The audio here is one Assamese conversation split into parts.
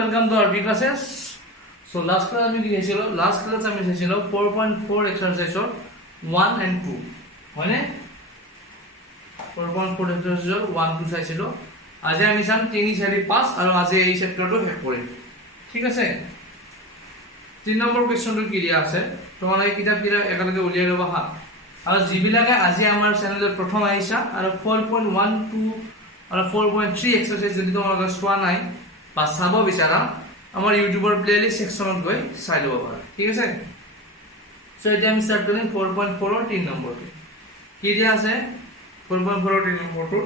welcome to our classes. So last class আমি কি চাইছিলো? Last class আমি চাইছিলো 4.4 exerciseৰ 1 and 2 হয়নে? 4.4 exerciseৰ 1 2 চাইছিলো। আজি আমি চাম 3 4 5 আৰু আজি এই চেপ্টাৰটো শেষ কৰিম। ঠিক আছে? 3 নম্বৰ কোৱেশ্চনটো কি দিয়া আছে? তোমালোকে কিতাপকিটা একেলগে উলিয়াই ল'বা হা। আৰু যিবিলাকে আজি আমাৰ চেনেলত প্ৰথম আহিছা আৰু 4.12 আৰু 4.3 এক্সাৰসাইজ যদি তোমালোকে চোৱা নাই বা চাব বিচাৰা আমাৰ ইউটিউবৰ প্লেলিষ্ট সেকশনত গৈ চাই ল'ব পাৰা। ঠিক আছে? সো এতিয়া আমি স্টাৰ্ট কৰিম 4.4 ৰ 3 নম্বৰটো। কি দিয়া আছে? 4.4 ৰ 3 নম্বৰটো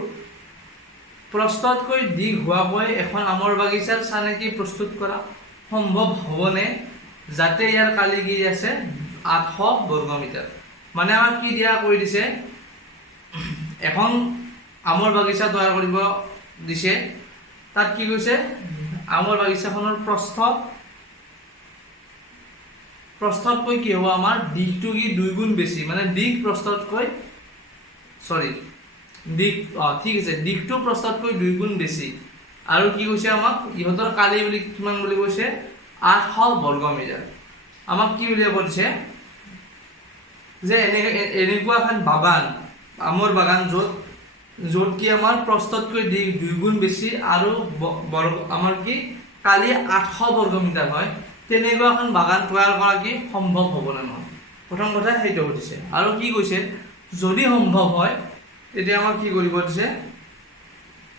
প্ৰস্তুতকৈ দীঘ হোৱাকৈ এখন আমৰ বাগিচাৰ চানেকি প্ৰস্তুত কৰা সম্ভৱ হ'বনে যাতে ইয়াৰ কালি কি আছে 800 বৰ্গ মিটাৰ। মানে আমাক কি দিয়া কৈ দিছে এখন আমৰ বাগিচা তৈয়াৰ কৰিব দিছে। তাত কি কৈছে আমৰ বাগিচাখনৰ প্ৰস্থতকৈ কি হ'ব আমাৰ দিঘটো কি 2 গুণ বেছি মানে দিঘ প্ৰস্থতকৈ ঠিক আছে দিঘটো প্ৰস্থতকৈ 2 গুণ বেছি আৰু কি কৈছে আমাক ইহঁতৰ কালি বুলি কিমান বুলি কৈছে 800 বৰ্গ মিটাৰ। আমাক কি উলিয়াব দিছে যে এনেকুৱা এখন বাগান আমৰ বাগান য'ত কি আমাৰ প্ৰস্থতকৈ 2 গুণ বেছি আৰু আমাৰ কি কালি 800 বৰ্গ মিটাৰ হয় তেনেকুৱা এখন বাগান তৈয়াৰ কৰা কি সম্ভৱ হ'ব নে নহয় প্ৰথম কথা সেইটো সুধিছে। আৰু কি কৈছে যদি সম্ভৱ হয় তেতিয়া আমাক কি কৰিব দিছে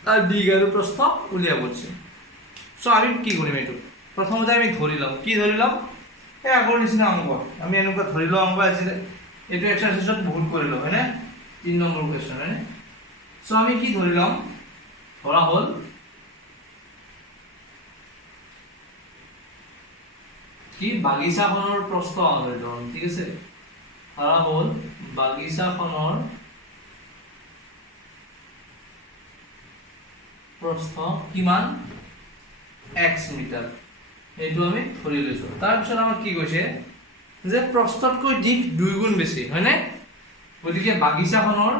তাৰ দিঘ আৰু প্ৰস্থ উলিয়াব দিছে। সো আমি কি কৰিম এইটো প্ৰথমতে আমি ধৰি লম কি ধৰি লম এই আগৰ নিচিনা অংক আমি এনেকুৱা ধৰি লওঁ অংক আছিল এইটো এক্সাৰসাইজত বহুত কৰিলো হয়নে 3 নম্বৰ কোৱেশ্চন হয়নে। সো আমি কি ধৰি লম ধৰা হ'ল কি বাগিচাখনৰ প্ৰস্থ ধৰি লম। ঠিক আছে ধৰা হ'ল বাগিচাখনৰ প্ৰস্থ কিমান x মিটাৰ এইটো আমি ধৰি লৈছো। তাৰ পিছত আমাক কি কৈছে যে প্ৰস্থতকৈ দিঘ 2 গুণ বেছি হয়নে। গতিকে বাগিচাখনৰ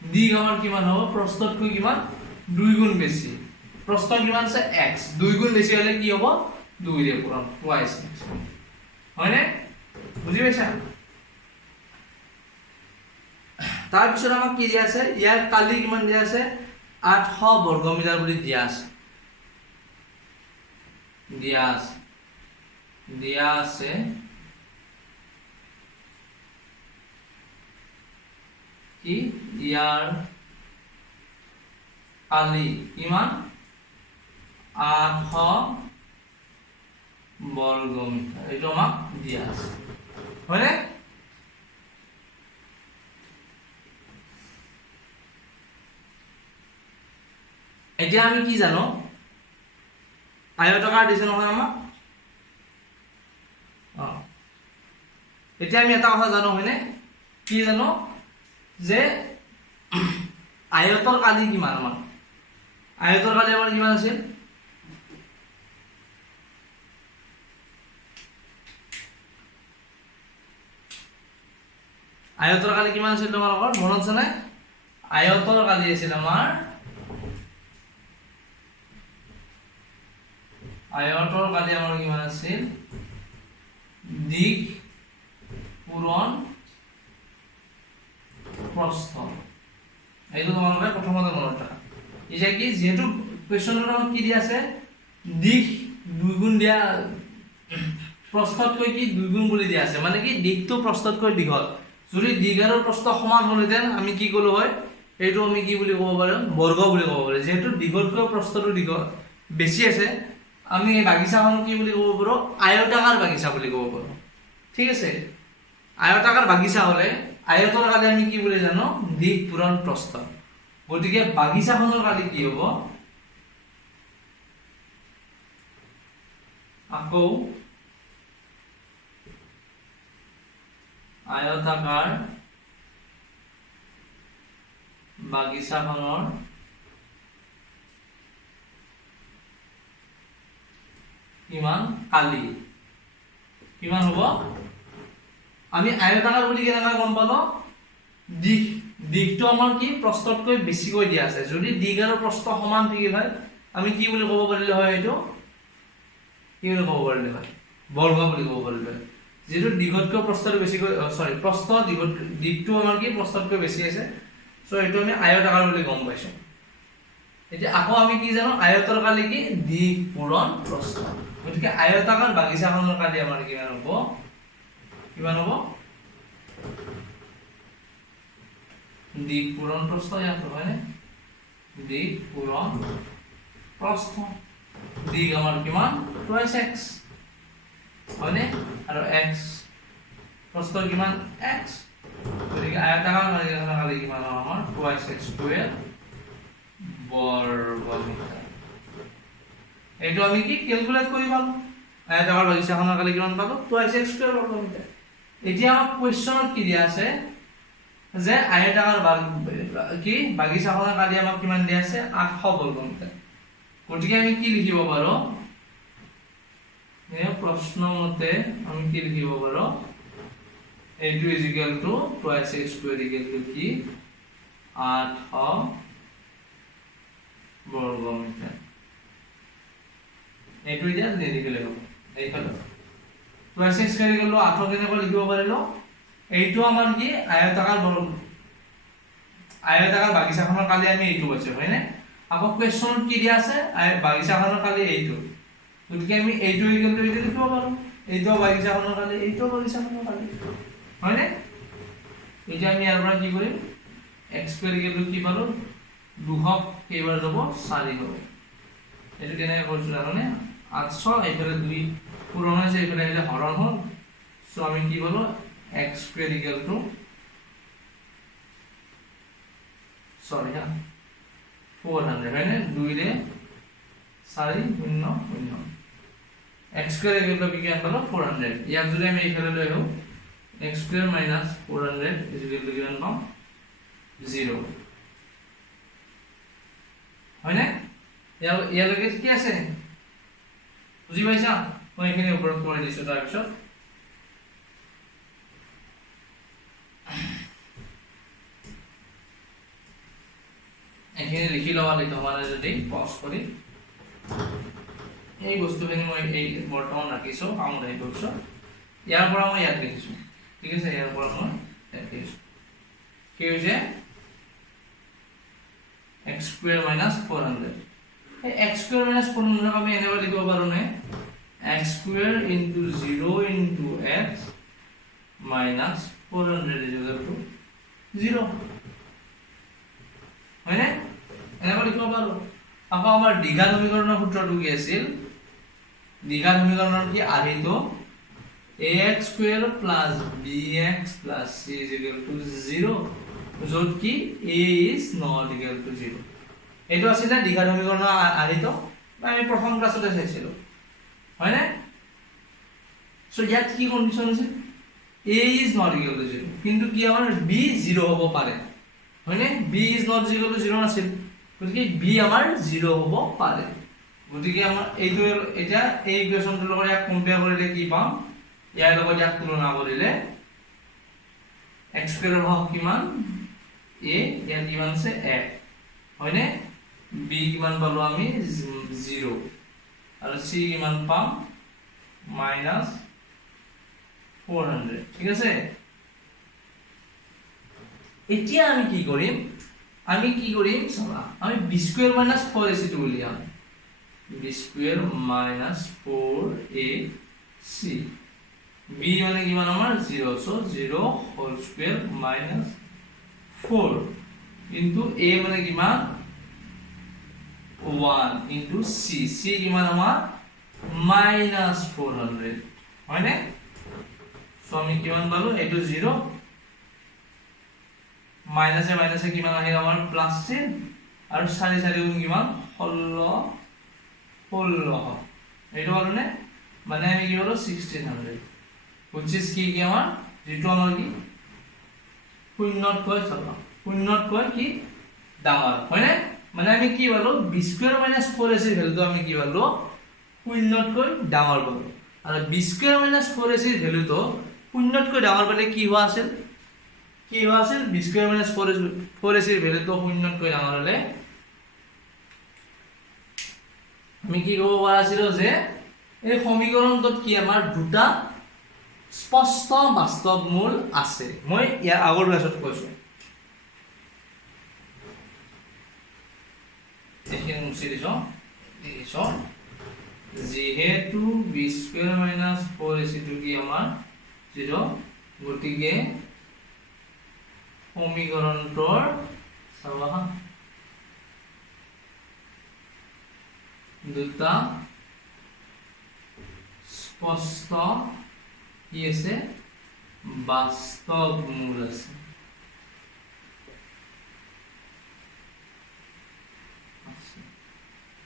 দিঘ আমাৰ কিমান হ'ব প্ৰস্থতকৈ কিমান 2 গুণ বেছি। প্ৰস্থ কিমান আছে x 2 গুণ বেছি হলে কি হ'ব 2 দিয়ে পূৰণ y হয়নে বুজি পাইছা। তাৰ পিছত আমাক কি দিয়া আছে ইয়াৰ কালি কিমান দিয়া আছে 800 বৰ্গ মিটাৰ বুলি দিয়া আছে কি ইয়াৰ কালি কিমান 800 বৰ্গ মিটাৰ এইটো আমাক দিয়া আছে হয়নে। এতিয়া আমি কি জানো আয়তাকাৰ দিছে নহয় আমাক এতিয়া আমি এটা কথা জানো হয়নে কি জানো যে আয়তৰ কালি কিমান আমাৰ আয়তৰ কালি আমাৰ কিমান আছিল আয়তৰ কালি কিমান আছিল তোমালোকৰ মনত আছে নে আয়তৰ কালি আছিল আমাৰ আয়তৰ কালি আমাৰ কিমান আছিল দিঘ পূৰণ প্ৰস্থ এইটো তোমালোকে প্ৰথমতে মনত ৰাখা। এতিয়া কি যেহেতু কোৱেশ্চনটো আমাক কি দিয়া আছে দিঘ 2 গুণ দিয়া প্ৰস্থতকৈ কি 2 গুণ বুলি দিয়া আছে মানে কি দিঘটো প্ৰস্থতকৈ দীঘল। যদি দিঘ আৰু প্ৰস্থ সমান হ'লেতেন আমি কি ক'লো হয় এইটো আমি কি বুলি ক'ব পাৰো বৰ্গ বুলি ক'ব পাৰো। যেহেতু দীঘলকৈ প্ৰস্থটো দীঘল বেছি আছে আমি এই বাগিচাখন কি বুলি ক'ব পাৰো আয়তাকাৰ বাগিচা বুলি ক'ব পাৰো। ঠিক আছে আয়তাকাৰ বাগিচা হলে আয়তৰ কালি আমি কি বুলি জানো দিঘ পূৰণ প্ৰস্থ। গতিকে বাগিচাখনৰ কালি কি হ'ব আকৌ আয়তাকাৰ বাগিচাখনৰ কিমান কালি কিমান হ'ব আমি আয়তাকাৰ বুলি কেনেকৈ গম পালো দিঘটো আমাৰ কি প্ৰস্থতকৈ বেছিকৈ দিয়া আছে। যদি দিঘ আৰু প্ৰস্থ সমান থাকিল হয় আমি কি বুলি ক'ব পাৰিলে হয় এইটো কি বুলি ক'ব পাৰিলে হয় বৰ্গ বুলি ক'ব পাৰিলে হয় যেটো দিগতকৈ প্ৰস্থটো বেছিকৈ সৰি প্ৰস্থ দিগটো আমাৰ কি প্ৰস্থতকৈ বেছি আছে সো এইটো আমি আয়তাকাৰ বুলি গম পাইছো এতিয়া আকৌ আমি কি জানো আয়তৰ কালি কি দিগ পূৰণ প্ৰস্থ গতিকে আয়তাকাৰ বাগিচাখনৰ কালি আমাৰ কিমান হ'ব দিগ পূৰণ প্ৰস্থ ইয়াত হয়নে দিগ পূৰণ প্ৰস্থ দিগ আমাৰ কিমান 2x হয়নে আৰু x প্ৰস্থ কিমান x গতিকে আয়তাকাৰ বাগিচাখনৰ কালি কিমান আমাৰ 2x স্কয়াৰ বৰ্গ মিটাৰ এইটো আমি কি ক্যালকুলেট কৰি পালো আয়তাকাৰ বাগিচাখনৰ কালি কিমান পালো 2x স্কয়াৰ বৰ্গ মিটাৰ এতিয়া আমাক কোৱেশ্চনত কি দিয়া আছে যে আয়তাকাৰ কি বাগিচাখনৰ কালি আমাক কিমান দিয়া আছে 800 বৰ্গ মিটাৰ গতিকে আমি কি লিখিব পাৰো এই প্ৰশ্ন মতে আমি কি লিখিব পাৰো a2 2x স্কয়াৰ কি 800 বৰ্গ মিটাৰ এইটো এতিয়া লিখিলে হ'ব এইখানে 2x স্কয়াৰ 8 কেনেকৈ লিখিব পাৰিলো এইটো আমাৰ কি আয়তাকাৰ বাগিচাখনৰ কালি আমি এইটো পাইছো হয়নে আকৌ কোৱেশ্চনত কি দিয়া আছে বাগিচাখনৰ কালি এইটো গতিকে আমি এইটো এইটো লিখিব পাৰো এইটো বাগিচাখনৰ কালি এইটো বাগিচাখনৰ কালি হয়নে এতিয়া আমি ইয়াৰ পৰা কি কৰিম x স্কয়াৰ কি পালো 2 কেইবাৰ যাব 4 হ'ব এটো কেনেকৈ কৰিছো জানানে 800 এইফালে 2 পূৰণ হৈছে এইফালে আহিলে হৰণ হ'ল সো আমি কি বলো x স্কয়াৰ সরি হ্যাঁ 400 হয়নে 2 রে 4 0 0 x স্কয়ার কি কি আনলো 400 ইয়াক যদি আমি এইফালে লৈ আহো x স্কয়ার 400 কিমান পাম 0 হয়নে ইয়াৰ লগে কি আছে বুজি পাইছা মই এখানে ওপৰত কৰি দিছো তাৰ পিছত এখানে লিখি লওয়া লিখা মানে যদি পজ কৰি এই বস্তুখিনি মই এই বৰ্তমান ৰাখিছো কামত আহি গৈছো ইয়াৰ পৰা মই ইয়াত লিখিছো ঠিক আছে ইয়াৰ পৰা মই ইয়াত লিখিছো কি হৈছে x square minus 400 x square minus 400 আমি এনেকৈ লিখিব পাৰো নে x square into 0 into x minus 400 is equal to 0 হয়নে এনেকৈ লিখিব পাৰো আকৌ আমাৰ দ্বিঘাত সমীকৰণৰ সূত্ৰটো কি আছিল দ্বিঘাত সমীকৰণৰ কি আহিতো ax square plus bx plus c is equal to 0 যত কি a is not equal to 0 এটো আছিল না দ্বিঘাত সমীকৰণৰ আহিতো আমি প্ৰথম ক্লাছতে চাইছিলো হয়নে সো ইয়াত কি কন্ডিশন আছে a is not equal to 0 কিন্তু কি আমাৰ b 0 হ'ব পাৰে হয়নে b is not equal to 0 আছিল গতিকে b আমাৰ 0 হ'ব পাৰে গতিকে আমাৰ এইটো এটা এই ইকুৱেশনটোৰ লগত ইয়াক কম্পেয়াৰ কৰিলে কি পাম ইয়াৰ লগত ইয়াক তুলনা কৰিলে x স্কয়াৰৰ হক কিমান a ইয়াৰ কিমান আছে 1 হয়নে b কিমান পালো আমি 0 আৰু c কিমান পাম -400 ঠিক আছে এতিয়া আমি কি কৰিম চাবা আমি b স্কয়াৰ - 4ac টো উলিয়াম b স্কয়াৰ - 4ac b মানে কিমান আমাৰ 0 so 0 whole square -4 into a মানে কিমান 1 ইনটু c c কিমান আমাৰ -400 হয়নে সো আমি কিমান পালো এটো 0 মাইনাসে মাইনাসে কিমান আহিল আমাৰ প্লাস 10 আৰু 4 4 গুণ কিমান 16 এইটো হল নে মানে আমি কি হলো 1600 which is কি আমাৰ যেটো আমাৰ কি শূন্যত কৈ চলা শূন্যত কৈ কি ডাঙৰ হয়নে মানে আমি কি পালো b স্কয়াৰ - 4ac ভ্যালুটো আমি কি পালো শূন্যত কৈ ডাঙৰ পালো আৰু b স্কয়াৰ - 4ac ভ্যালুটো শূন্যত কৈ ডাঙৰ পালে কি হোৱা আছিল b স্কয়াৰ - 4ac ভ্যালুটো শূন্যত কৈ ডাঙৰ হলে আমি কি ক'ব পাৰিছিলো যে এই সমীকৰণটোত কি আমাৰ দুটা স্পষ্ট বাস্তৱ মূল আছে। মই ইয়াৰ আগৰ ক্লাছত কৈছো, এইখিনি মুছি দিছো। দেখিছো যেহেতু বি স্কয়াৰ মাইনাস 4ac টো কি আমাৰ 0, গতিকে সমীকৰণটোৰ চাবা দুটা স্পষ্ট কি আছে বাস্তৱ মূল আছে।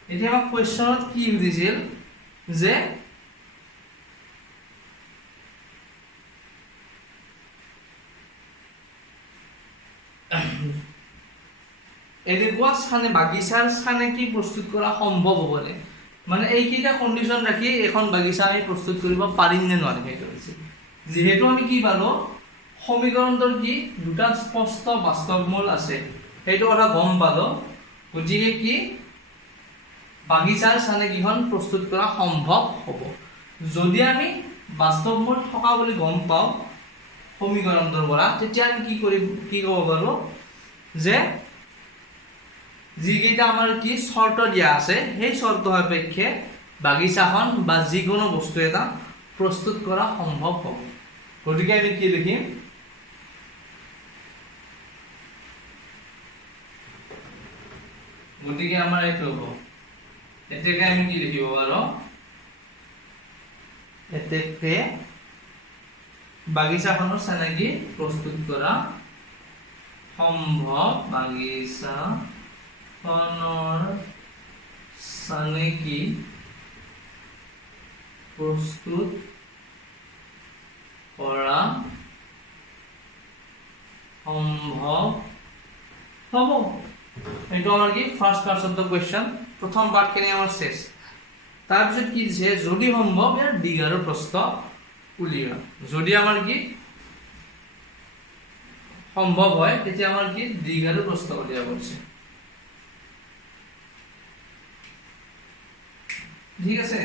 এতিয়া আমাক কোৱেশ্চনত কি সুধিছিল যে এনেকুৱা স্থানে বাগিচাৰ স্থানে কি প্ৰস্তুত কৰা সম্ভৱ হ'বনে, মানে এইকেইটা কণ্ডিশ্যন ৰাখি এখন বাগিচা আমি প্ৰস্তুত কৰিব পাৰিম নে নোৱাৰিম সেইটো হৈছে। যিহেতু আমি কি পালো সমীকৰণটোৰ কি দুটা স্পষ্ট বাস্তৱ মূল আছে সেইটো কথা গম পালো, গতিকে কি বাগিচাৰ স্থানে কিখন প্ৰস্তুত কৰা সম্ভৱ হ'ব। যদি আমি বাস্তৱ মূল থকা বুলি গম পাওঁ সমীকৰণটোৰ পৰা, তেতিয়া আমি কি ক'ব পাৰো যে যিকেইটা আমাৰ কি শৰ্ত দিয়া আছে সেই শৰ্ত সাপেক্ষে বাগিচাখন বা যিকোনো বস্তু এটা প্ৰস্তুত কৰা সম্ভৱ হ'ব। গতিকে আমি কি লিখিম, গতিকে আমাৰ এইটো হ'ব। এতেকে আমি কি লিখিব পাৰো, এতেকে বাগিচাখনৰ স্থানে প্ৰস্তুত কৰা সম্ভৱ, বাগিচাখনৰ স্থানে প্ৰস্তুত কৰা সম্ভৱ হ'ব। এইটো আমাৰ কি first part of the question, প্ৰথম পাৰ্টখিনি আমাৰ শেষ। তাৰপিছত কি দিছে, যদি সম্ভৱ ইয়াৰ দীঘাৰু প্ৰস্থ উলিওৱা। যদি আমাৰ কি সম্ভৱ হয় তেতিয়া আমাৰ কি দীঘাৰু প্ৰস্থ উলিওৱা কৰিছে। ঠিক আছে,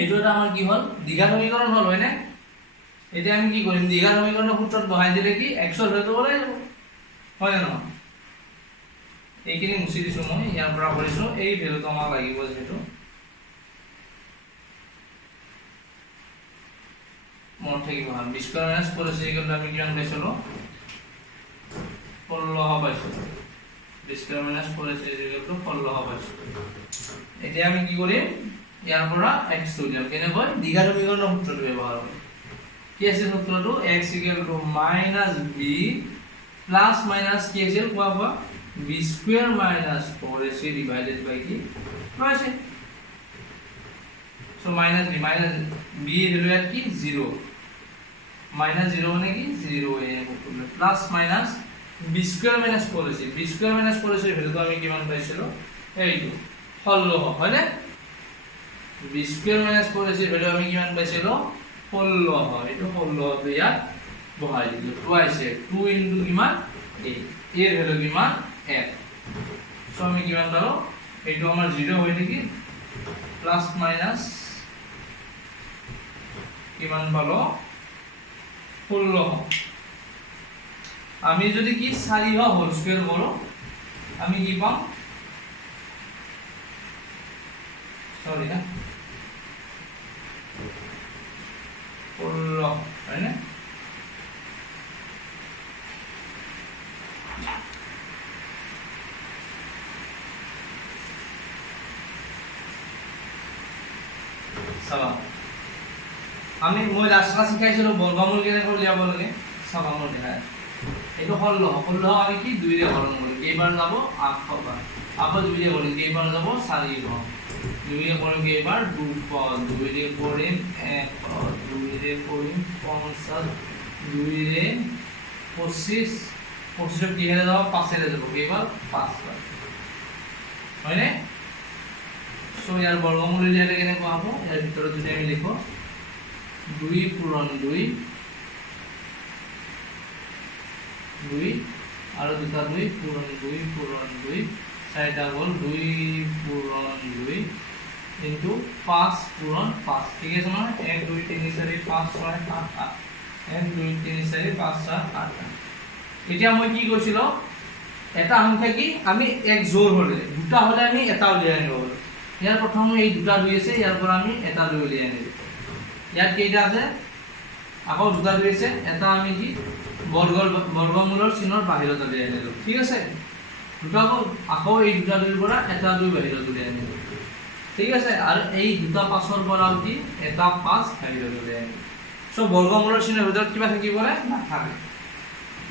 এইটো এটা আমাৰ কি হ'ল দীঘা সমীকৰণ হ'ল, হয়নে? এতিয়া আমি কি কৰিম, দীঘা সমীকৰণৰ সূত্ৰত বহাই দিলে কি এক্সৰ ভেলুটো ওলাই যাব, হয় নে নহয়? এইখিনি মুছি দিছো, মই ইয়াৰ পৰা কৰিছো, এই ভেলুটো আমাক লাগিব যিহেতু মনত থাকিব। বি স্কয়াৰ মাইনাস 4ac কিন্তু আমি কিমান পাইছিলো 16 পাইছিলো। বি স্কয়াৰ মাইনাস 4ac কিন্তু 16 পাইছিলো। এতিয়া আমি কি কৰিম, ইয়াৰ পৰা x উলিয়াম। কেনেকৈ দীঘা সমীকৰণৰ সূত্ৰটো ব্যৱহাৰ কৰিম। কি আছে সূত্ৰটো, x minus b plus minus কি আছিল কোৱা b square minus 4ac divided by কি আছে, সো মাইনাস b এর ভ্যালু কি 0, মাইনাস 0 মানে কি 0 এ plus minus b square minus 4ac, b square minus 4ac এর ভ্যালু আমি কিমান পাইছিলো এইটো 16, হয় না? b স্কয়ার মাইনাস 4ac এর ভ্যালু আমি কিমান পাইছিলো 16, এইটো 16 তে ইয়াত বহাই দিলো। টুৱাইছে 2 ইনটু কিমান 8, এৰ ভ্যালু কিমান 1, সো আমি কিমান পালো এইটো আমাৰ 0 হয় নেকি, প্লাস মাইনাস কিমান পালো 16। আমি যদি কি 4 হোল স্কয়ার করো আমি কি পাম, সরি না 16, তাই না? চাবা আমি মই রাস্তা শিকাইছিলো বর্গমূল কেনেকৈ উলিয়াব লাগে, চাবা মোৰ দেখা এইটো 16 আমি কি 2 ৰে হৰণ কৰিম, কেইবাৰ যাব 8 বাৰ, আকৌ 2 ৰে কৰিম কেইবাৰ যাব 4 বাৰ, 2 ৰে কৰিম কেইবাৰ 200, 2 ৰে কৰিম 100, 2 ৰে কৰিম 50, 2 ৰে 25, 25 কি হয়ে যাব 5 ৰে যাব কেইবাৰ 5 বাৰ, হয়নে? সো ইয়াৰ বৰ্গমূল উলিয়ালে কেনেকৈ হ'ব, ইয়াৰ ভিতৰত যদি আমি লিখো 2 পূৰণ 2 2 আৰু দুটা 2 পূৰণ 2 পূৰণ 2 চাৰিটা হ'ল 2 পূৰণ 2 ইনটু 5 পূৰণ 5 ঠিক আছে নহয় 1 2 3 4 5 6 7 8 1 2 3 4 5 7 8 এতিয়া মই কি কৈছিলো এটা সংখ্যা কি আমি এক জোৰ হলে দুটা হলে আমি এটা উলিয়াই আনিব পাৰো ইয়াৰ প্ৰথম এই দুটা 2 আছে ইয়াৰ পৰা আমি এটা 2 উলিয়াই আনিব ইয়াত কেইটা আছে আকৌ দুটা 2 আছে এটা আমি কি বৰ্গমূলৰ চিহ্নৰ বাহিৰত উলিয়াই আনিলো ঠিক আছে দুটা আকৌ এই দুটা 2 পৰা এটা 2 বাহিৰত উলিয়াই আনিলো ঠিক আছে আৰু এই দুটা 5ৰ পৰা কি এটা 5 বাহিৰত উলিয়াই আনিলো সো বৰ্গমূলৰ চিহ্নৰ ভিতৰত কিবা থাকিব না থাকে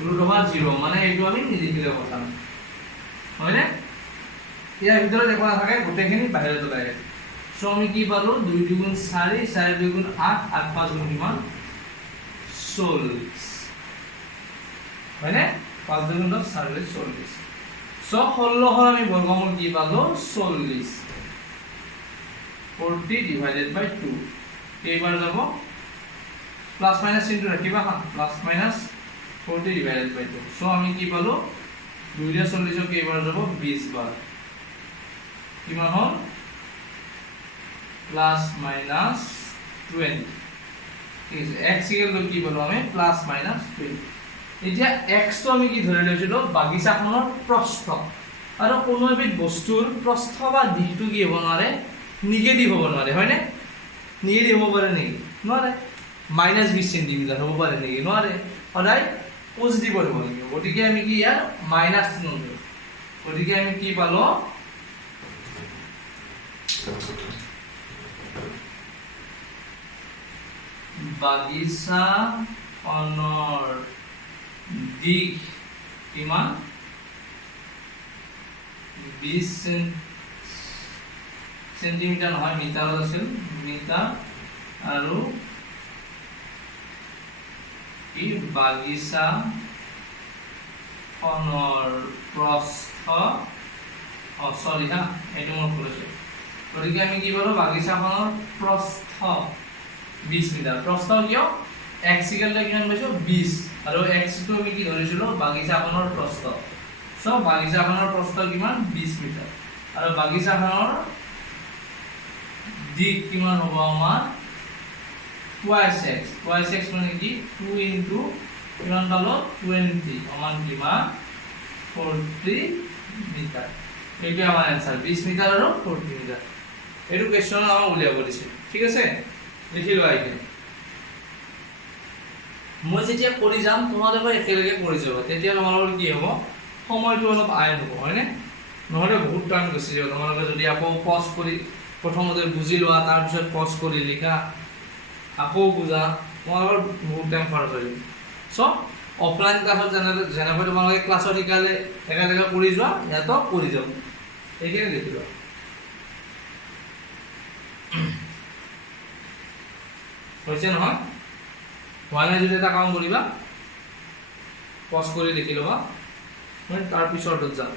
√0 মানে এইটো আমি নিলিখিলেও কথা নাই হয়নে ইয়াৰ ভিতৰত একো নাথাকে গোটেইখিনি বাহিৰত ওলাই যায় সো আমি কি পালো 2 2 গুণ 4 4 2 গুণ 8 8 5 গুণ কিমান 40 হয়নে 5 2 গুণ 10 4 40 সো 16 হল আমি বর্গমূল কি পালো 40 40 ডিভাইডেড বাই 2 এইবাৰ যাব প্লাস মাইনাস চিহ্ন ৰাখিবা হা plus minus 40 divided by 2 so আমি কি পালো 2 ৰে 40 ক এইবাৰ যাব 20 বাৰ কিমান হল প্লাস মাইনাস 20 ঠিক আছে x ইকুয়াল কি পালো আমি প্লাস মাইনাস 20 এতিয়া x তো আমি কি ধৰি লৈছিলো বাগিচাখনৰ প্ৰস্থ আৰু কোনো এবিধ বস্তুৰ প্ৰস্থ বা দিশটো কি হ'ব নোৱাৰে নিগেটিভ হ'ব নোৱাৰে হয়নে নিগেটিভ হ'ব পাৰে নেকি নোৱাৰে -20 সেন্টিমিটাৰ হ'ব পাৰে নেকি নোৱাৰে সদায় পজিটিভ হ'ব লাগিব গতিকে আমি কি ইয়াৰ মাইনাস চিহ্ন দিম গতিকে আমি কি পালো বাগিচাখনৰ দিশ কিমান 20 সেন্টিমিটাৰ নহয় মিটাৰত আছিল মিটাৰ আৰু কি বাগিচাখনৰ প্ৰস্থ সৰি হা এইটো মই কৈছো গতিকে আমি কি পালো বাগিচাখনৰ প্ৰস্থ 20 মিটাৰ প্ৰস্থ কিয় x ইকুয়াল টু কিমান পাইছো 20 আৰু x টো আমি কি ধৰিছিলো বাগিচাখনৰ প্ৰস্থ সো বাগিচাখনৰ প্ৰস্থ কিমান 20 মিটাৰ আৰু বাগিচাখনৰ দিক কিমান হ'ব আমাৰ twice x মানে কি 2 ইনটু কিমান পালো 20 সমান কিমান 40 মিটাৰ এইটো আমাৰ आंसर 20 মিটাৰ আৰু 40 মিটাৰ এইটো কোৱেশ্চন আমাৰ উলিয়াব দিছে ঠিক আছে লিখিলো আইকে মই যেতিয়া কৰি যাম তোমালোকে একেলগে কৰি যাবা তেতিয়া তোমালোকৰ কি হ'ব সময়টো অলপ আয় হ'ব হয়নে নহলে বহুত টাইম গুচি যাব তোমালোকে যদি আকৌ পজ কৰি প্ৰথমতে বুজি লোৱা তাৰ পিছত পজ কৰি লিখা আকৌ বুজা তোমালোকৰ বহুত টাইম খৰচ হৈ যাব সো অফলাইন ক্লাছত যেনেকৈ তোমালোকে ক্লাছত শিকালে একেলগে কৰি যোৱা ইয়াতো কৰি যাব একেই লিখিবা হৈছে নহয় হোৱা নাই যদি এটা কাম কৰিবা পজ কৰি লিখি ল'বা মই তাৰ পিছৰটো যাম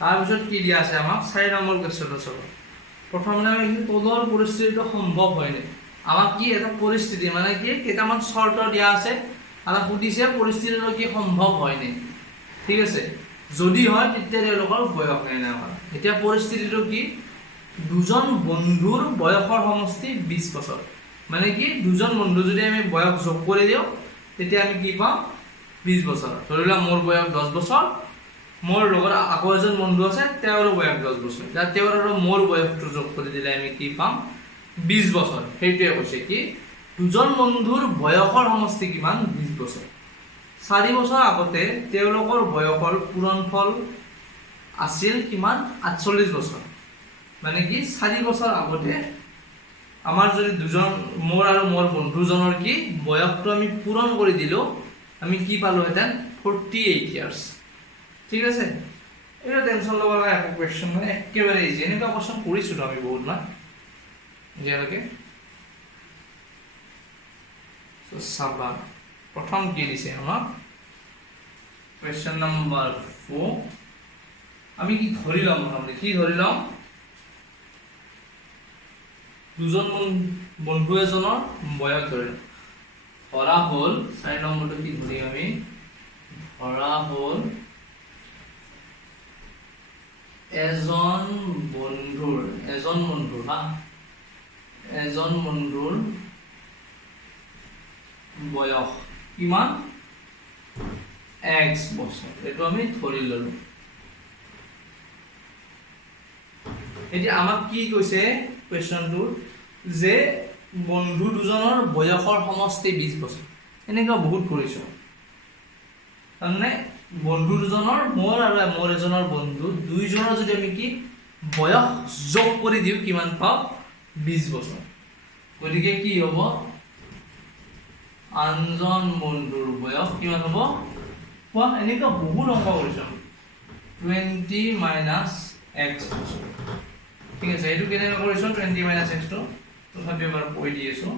তাৰপিছত কি দিয়া আছে আমাক 4 নম্বৰ কোৱেশ্চনটো চাব প্ৰথমে আমি তলৰ পৰিস্থিতিটো সম্ভৱ হয়নে আমাক কি এটা পৰিস্থিতি মানে কি কেইটামান শৰ্ত দিয়া আছে আৰু সুধিছে পৰিস্থিতিটো কি সম্ভৱ হয়নে ঠিক আছে যদি হয় তেতিয়া তেওঁলোকৰ বয়স নাই আমাৰ এতিয়া পৰিস্থিতিটো কি দুজন বন্ধুৰ বয়সৰ সমষ্টি 20 বছৰ মানে কি দুজন বন্ধু যদি আমি বয়স যোগ কৰি দিও তেতিয়া আমি কি পাম 20 বছৰ ধৰিলা মোৰ বয়স 10 বছৰ মোৰ লগৰ আকৌ এজন বন্ধু আছে তেওঁৰ বয়স 10 বছৰ যা তেওঁৰ আৰু মোৰ বয়সটো যোগ কৰি দিলে আমি কি পাম 20 বছৰ সেইটোৱে কৈছে কি দুজন বন্ধুৰ বয়সৰ সমষ্টি কিমান 20 বছৰ 4 বছৰ আগতে তেওঁলোকৰ বয়সৰ পূৰণফল আছিল কিমান 48 বছৰ মানে কি 4 বছৰ আগতে আমাৰ যদি দুজন মোৰ আৰু মোৰ বন্ধুজনৰ কি বয়সটো আমি পূৰণ কৰি দিলো আমি কি পালোহেঁতেন 48 ইয়াৰ্ছ ঠিক আছে এটা টেনশ্যন ল'ব লগা একো কুৱেশ্যন নাই একেবাৰে ইজি এনেকুৱা কুৱেশ্যন কৰিছোঁ আমি বহুত না এতিয়ালৈকে চাবা প্ৰথম কি দিছে আমাক কুৱেশ্যন নম্বৰ 4 আমি কি ধৰি লম প্ৰথমতে কি ধৰি লম দুজন বন্ধু এজনৰ বয়স ধৰি ধৰা হ'ল 4 নম্বৰটো কি ধৰি আমি ধৰা হ'ল এজন বন্ধুৰ বয়স কিমান x বছৰ এটো আমি ধৰি ললো এতিয়া আমাক কি কৈছে কোৱেশ্চনটো যে বন্ধু দুজনৰ বয়সৰ সমষ্টি 20 বছৰ এনেকুৱা বহুত কৰিছো তাৰমানে বন্ধু দুজনৰ মোৰ আৰু মোৰ এজনৰ বন্ধু দুইজনৰ যদি আমি কি বয়স যোগ কৰি দিও কিমান পাও 20 বছৰ গতিকে কি হ'ব আনজন বন্ধুৰ বয়স কিমান হ'ব কোৱা এনেকুৱা বহুত অংক কৰিছো 20 - x বছৰ ঠিক আছে এইটো কেনেকৈ কৰিছো 20 - x টো তথাপি এবাৰ কৈ দিয়েছো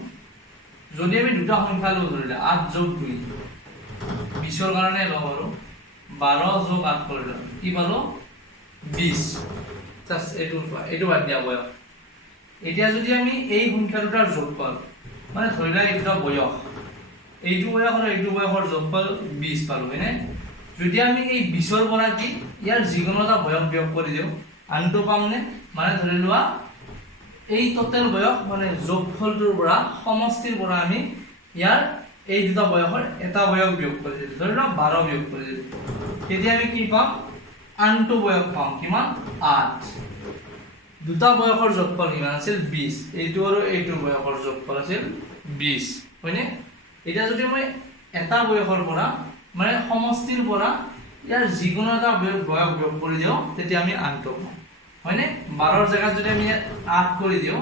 যদি আমি দুটা সংখ্যা লও ধৰিলে 8 + 2 20 ৰ কাৰণে লও আৰু 12 + 8 কৰিলে কি পালো 20 জাস্ট এইটো বাদ দিয়া বয়স এতিয়া যদি আমি এই সংখ্যা দুটাৰ যোগফল মানে ধৰিলা এইটো বয়স এইটো বয়স আৰু এইটো বয়সৰ যোগফল 20 পালো হয়নে যদি আমি এই 20 ৰ পৰা কি ইয়াৰ যিকোনো এটা বয়স বিয়োগ কৰি দিও আনটো পামনে মানে ধৰি লোৱা এই টোটাল বয়স মানে যোগফলটোৰ পৰা সমষ্টিৰ পৰা আমি ইয়াৰ এই দুটা বয়সৰ এটা বয়স বিয়োগ কৰি দিও ধৰি লোৱা 12 বিয়োগ কৰি দিও তেতিয়া আমি কি পাম আনটো বয়স পাম কিমান 8 দুটা বয়সৰ যোগফল কিমান আছিল 20 এইটো আৰু এইটো বয়সৰ যোগফল আছিল 20 হয়নে এটা যদি মই এটা বয়সৰ পৰা মানে সমষ্টিৰ পৰা ইয়াৰ যিকোনো এটা বয়স বিয়োগ কৰি দিও তেতিয়া আমি আনটো পাম হয়নে 12 ৰ জায়গাত যদি আমি 8 কৰি দিও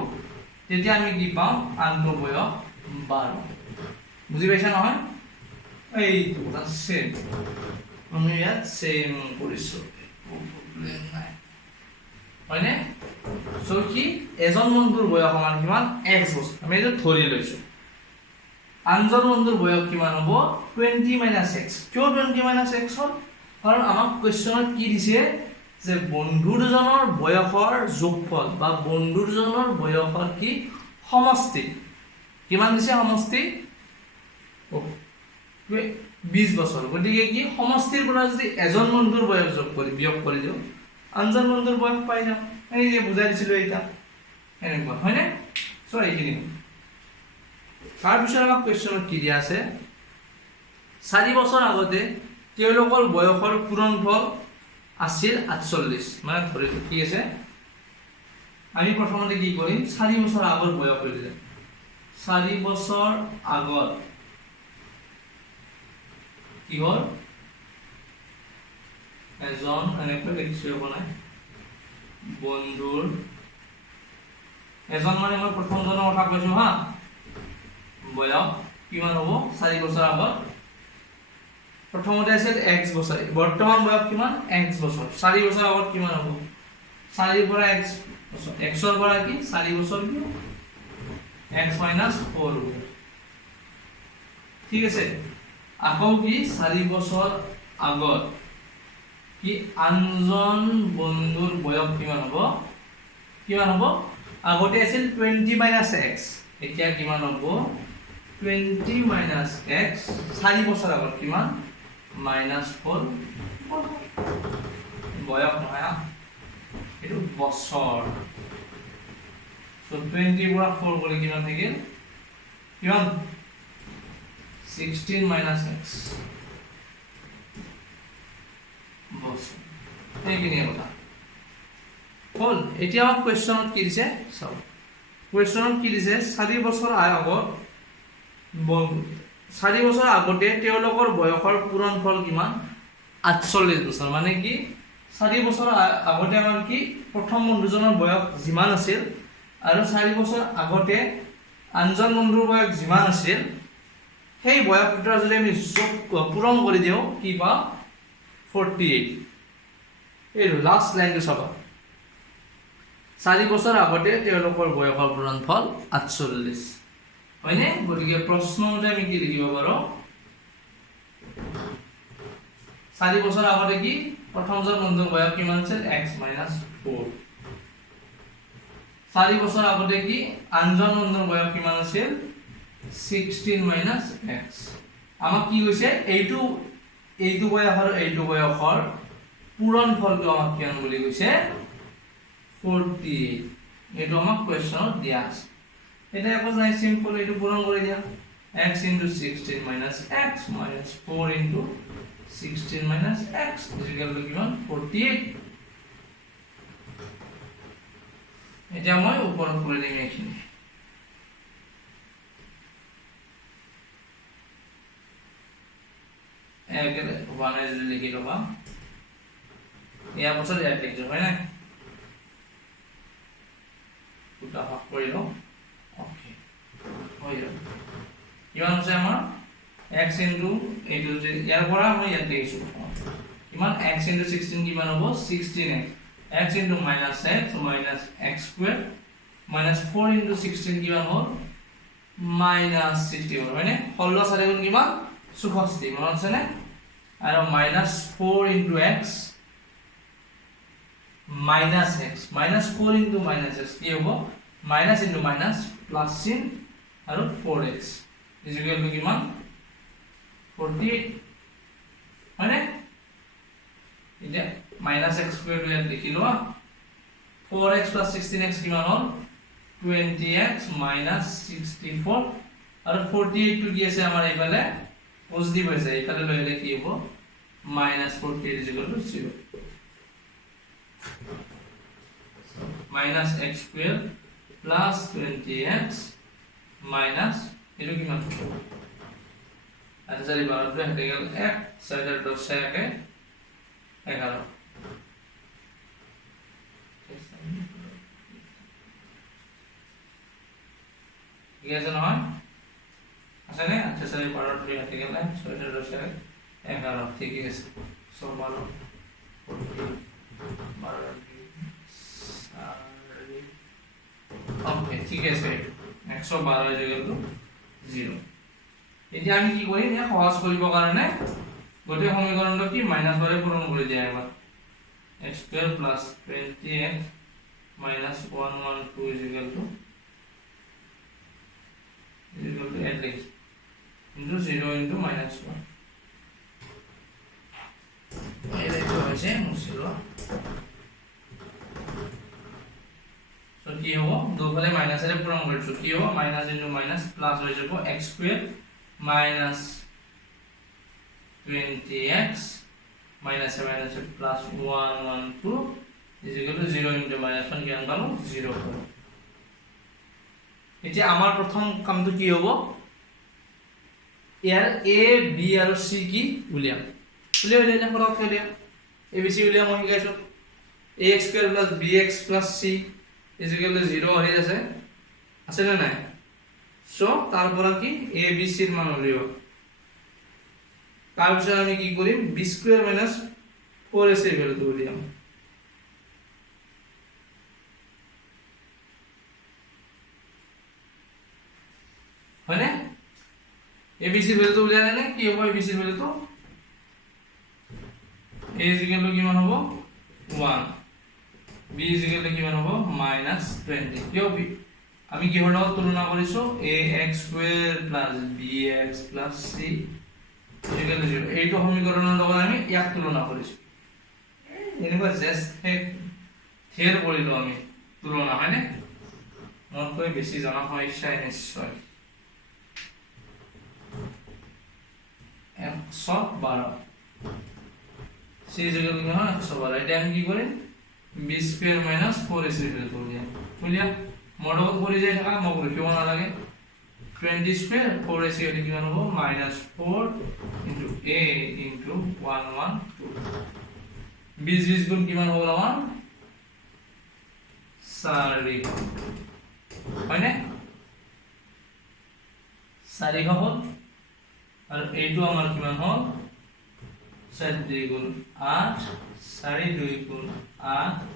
তেতিয়া আমি কি পাম আনটো বয়স 12 বুজি পাইছা নহয় এইটো কথা সেম আমি ইয়াত সেম কৰিছো প্ৰবলেম নাই হয়নে সো কি এজন বন্ধুৰ বয়স সমান কিমান x বছৰ আমি এটা ধৰি লৈছো আনজন বন্ধুৰ বয়স কিমান হ'ব 20 - x কিয় 20 - x হ'ল কাৰণ আমাক কোৱেশ্চনত কি দিছে যে বন্ধু দুজনৰ বয়সৰ যোগফল বা বন্ধু দুজনৰ বয়সৰ কি সমষ্টি কিমান দিছে সমষ্টি 20 বছৰ গতিকে কি সমষ্টিৰ পৰা যদি এজন বন্ধুৰ বয়স যোগ কৰি বিয়োগ কৰি দিও আনজন বন্ধুৰ বয়স পাই যাম এই যে বুজাই দিছিলো এটা এনেকুৱা হয়নে সো এইখিনি তাৰ পিছত আমাক কোৱেশ্চনত কি দিয়া আছে 4 বছৰ আগতে তেওঁলোকৰ বয়সৰ পূৰণফল আছিল 48 মানে ধৰি কি আছে আমি প্ৰথমতে কি কৰিম 4 বছৰ আগৰ বয়স লৈ দিলে 4 বছৰ আগত কি হ'ল এজন এনেকৈ লিখিছো বনাই বন্ধুৰ এজন মানে মই প্ৰথম জনৰ কথা কৈছো হা বয়স কিমান হ'ব 4 বছৰ আগত প্ৰথমতে আছিল x বছৰ বৰ্তমান বয়স কিমান x বছৰ 4 বছৰ আগত কিমান হ'ব 4 ৰ পৰা x বছৰ x ৰ পৰা কি 4 বছৰ কি x - 4 হ'ব ঠিক আছে আকৌ কি 4 বছৰ আগত কি আনজন বন্ধুৰ বয়স কিমান হ'ব আগতে আছিল 20 - x এতিয়া কিমান হ'ব 20 - x 4 বছৰ আগত কিমান -4 বয়স নহয় এটো বছৰ সো 20 পৰা 4 গলে কিমান থাকিল কিমান 16 - x বছৰ এইখিনি কথা হল এতিয়া আমাক কোৱেশ্চনত কি দিছে চাও কোৱেশ্চনত কি দিছে 4 বছৰ আগত 4 বছৰ আগতে তেওঁলোকৰ বয়সৰ পূৰণফল কিমান 48 বছৰ মানে কি 4 বছৰ আগতে আমাৰ কি প্ৰথম বন্ধুজনৰ বয়স যিমান আছিল আৰু 4 বছৰ আগতে আনজন বন্ধুৰ বয়স যিমান আছিল সেই বয়স দুটা যদি আমি পূৰণ কৰি দিওঁ কি পাওঁ 48 এই লাষ্ট লাইনটো চাবা 4 বছৰ আগতে তেওঁলোকৰ বয়সৰ পূৰণফল 48 হয়নে গতিকে প্ৰশ্নতে আমি কি লিখিব পাৰো 4 বছৰ আগতে কি প্ৰথমজন বন্ধুৰ বয়স কিমান আছিল x - 4 4 বছৰ আগতে কি আনজন বন্ধুৰ বয়স কিমান আছিল 16 - x আমাক কি কৈছে এইটো বয়সৰ পূৰণ ফলটো আমাক কিমান বুলি কৈছে 48 এইটো আমাক কোৱেশ্চনত দিয়া আছে এটা একো নাই সিম্পল এইটো পূৰণ কৰি দিয়া x * 16 - x minus 4 into 16 - x is equal to কিমান 48 এটা মই ওপৰত কৰি দিম এইখিনি একেবাৰে 1 এজ লিখি লবা ইয়াৰ পাছত ইয়াত লিখিছো হয় না দুটা ভাগ কৰি লওঁ ওকে হৈ যাব কিমান আছে আমাৰ x into এইটো যে ইয়াৰ পৰা মই ইয়াত লিখিছো কিমান x into 16 কিমান হ'ব 16x x into minus x minus x square minus 4 into 16 কিমান হ'ল minus 60 হ'ল হয়নে 16 4 গুণ কিমান 64 মনত আছে নে আৰু minus 4 into x minus x minus 4 into minus x কি হ'ব minus into minus plus চিন আৰু 4x is equal to কিমান 48 হয়নে এতিয়া minus x square ইয়াত লিখি লোৱা 4x plus 16x কিমান হ'ল 20x minus 64 আৰু 48 টো কি আছে আমাৰ এইফালে পজিটিভ হৈছে এইফালে লইলে কি হ'ব minus 48 is equal to 0 minus x square plus 20x minus এটো কিমান আচ্ছা এই 12 টো হতে গেল 1 6 10 একে 11 ঠিক আছে নহয় আছে নে আচ্ছা স্যার 12 টো হতে গেল 6 10 11 ঠিক আছে সো 12 ওকে ঠিক আছে 112 is equal to 0 এতিয়া আমি কি কৰিম এ সহজ কৰিব কাৰণে গটে সমীকৰণটো কি মাইনাস বাৰে পূৰণ কৰি দিয়া এবাৰ x square plus 20x minus 112 is equal to at least into 0 into minus 1 এইটো হৈছে মুছিলো সো কি হ'ব দুফালে মাইনাস এৰে পূৰণ কৰিছো কি হ'ব মাইনাস into minus প্লাস হৈ যাব x square minus 20x minus plus 112 is equal to 0 into minus 1 কিমান পালো 0 এতিয়া আমাৰ প্ৰথম কামটো কি হ'ব ইয়াৰ a b আৰু c কি উলিয়াম উলিয়ালে ফৰক উলিয়াম a b c উলিয়াম হৈ গৈছে ax square plus bx plus c is equal to 0 হৈ আছে আছে না নাই সো তার পৰা কি a b c এর মান উলিয়াব তার বিষয়ে আমি কি করি b স্কয়ার মাইনাস 4ac এর ভ্যালু উলিয়াম হয়নে a b c এর ভ্যালু উলিয়ালে না কি হবে a b c এর ভ্যালু তো a is equal to কিমান হ'ব 1 b is equal to কিমান হ'ব -20 কিয় আমি কি হলো তুলনা কৰিছো ax square plus bx plus c equal to 0 এইটো সমীকৰণৰ লগত আমি ইয়াক তুলনা কৰিছো এনেকুৱা জাস্ট থেৰ কৰিলো আমি তুলনা হয়নে মনকৈ বেছি জানা সমস্যা নিশ্চয় 112 c equal to 112 এটা আমি কি করি b square minus 4ac এর তুলনা বুঝলিয়া মডল করে যায় টাকা মগ লিখিব না লাগে 20 square 4ac এর কিমান হ'ব -4 into a into 112 20 গুণ কিমান হ'ব আমাৰ 4 হয়নে 4 হ'ব আৰু এইটো আমাৰ কিমান হ'ল 4 2 গুণ 8 4 2 গুণ 8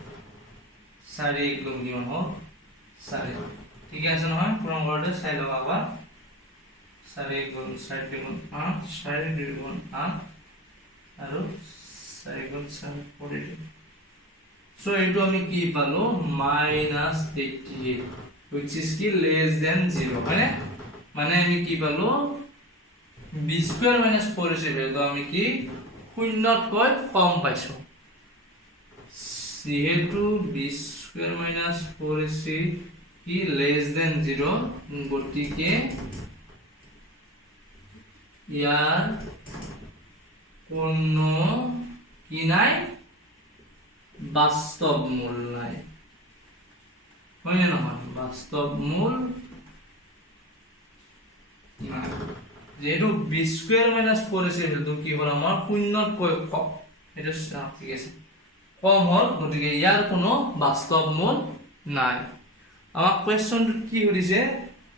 4 1 গুণ কিমান হ'ল 4 ঠিক আছে নহয় পূৰণ কৰোঁতে চাই লওক আবার 4 1 গুণ 4 2 গুণ 8 4 2 গুণ 8 আৰু 4 গুণ 4 42 সো এইটো আমি কি পালো -88 which is কি less than 0 মানে মানে আমি কি পালো b স্কয়ার - 4ac ভ্যালু আমি কি শূন্যতকৈ কম পাইছো যেহেতু b স্কয়ার - 4ac কি less than 0 গতিকে ইয়াৰ কোনো কি নাই বাস্তব মূল নাই হয় না নহয় বাস্তব মূল নাই যেহেতু b স্কয়ার - 4ac ভ্যালু কি হল আমাৰ শূন্যতকৈ কম এটা ঠিক আছে কম হল গতিকে ইয়াৰ কোনো বাস্তব মূল নাই আমাক কোৱেশ্চনটো কি সুধিছে